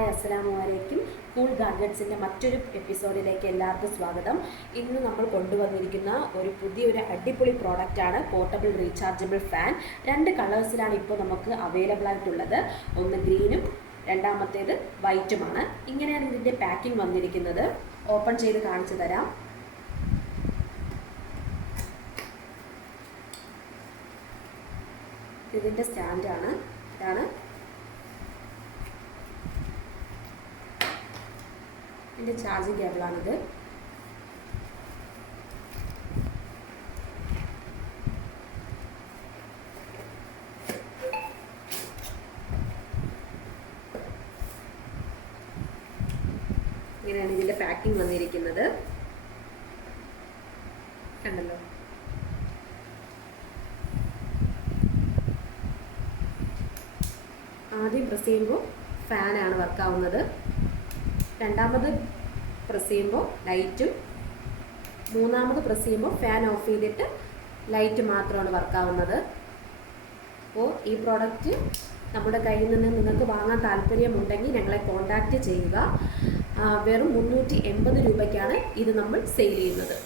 Hi അസ്സലാമു അലൈക്കും. Cool ഗാഡ്ജറ്റ്സിൻ്റെ മറ്റൊരു എപ്പിസോഡിലേക്ക് എല്ലാവർക്കും സ്വാഗതം. ഇന്ന് നമ്മൾ കൊണ്ടുവന്നിരിക്കുന്ന പുതിയൊരു അടിപൊളി പ്രോഡക്റ്റാണ് പോർട്ടബിൾ റീചാർജബിൾ ഫാൻ. 2 കളേഴ്സിലാണ് ഇപ്പോൾ നമുക്ക് അവൈലബിൾ ആയിട്ടുള്ളത്. ഒന്ന് ഗ്രീനും രണ്ടാമത്തേത് വൈറ്റുമാണ്. ഇങ്ങനെയാണ് ഇതിൻ്റെ പാക്കിംഗ് വന്നിരിക്കുന്നത്. ഓപ്പൺ ചെയ്ത് കാണിച്ചു തരാം. ഇതിൻ്റെ സ്റ്റാൻഡാണ്. ഇതാണ് ഇതിൻ്റെ ചാർജിങ് കേബിളാണിത്. ഇങ്ങനെയാണ് ഇതിൻ്റെ പാക്കിംഗ് വന്നിരിക്കുന്നത്. കണ്ടല്ലോ. ആദ്യം പ്രസ് ചെയ്യുമ്പോൾ ഫാനാണ് വർക്കാവുന്നത്. രണ്ടാമത് പ്രസ് ചെയ്യുമ്പോൾ ലൈറ്റും, മൂന്നാമത് പ്രസ് ചെയ്യുമ്പോൾ ഫാൻ ഓഫ് ചെയ്തിട്ട് ലൈറ്റ് മാത്രമാണ് വർക്കാവുന്നത്. അപ്പോൾ ഈ പ്രോഡക്റ്റ് നമ്മുടെ കയ്യിൽ നിന്ന് നിങ്ങൾക്ക് വാങ്ങാൻ താല്പര്യമുണ്ടെങ്കിൽ ഞങ്ങളെ കോൺടാക്റ്റ് ചെയ്യുക. വെറും 380 രൂപയ്ക്കാണ് ഇത് നമ്മൾ സെയിൽ ചെയ്യുന്നത്.